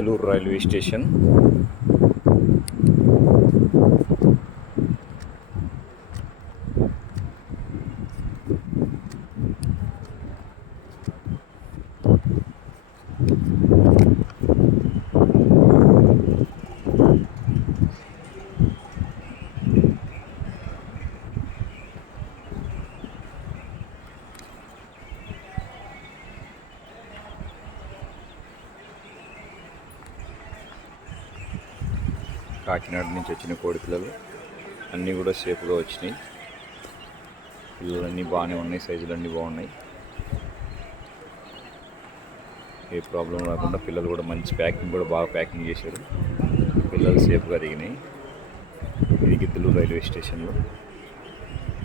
Giddalur railway station. Kakinada నుంచి వచ్చిన కోడి పిల్లలు అన్నీ కూడా షేప్గా వచ్చినాయి. పిల్లలన్నీ బాగానే ఉన్నాయి, సైజులు అన్నీ బాగున్నాయి. ఏ ప్రాబ్లం రాకుండా పిల్లలు కూడా మంచి ప్యాకింగ్ కూడా బాగా ప్యాకింగ్ చేశారు. పిల్లలు సేఫ్గా దిగినాయి. ఇది గిద్దలూరు రైల్వే స్టేషన్లో.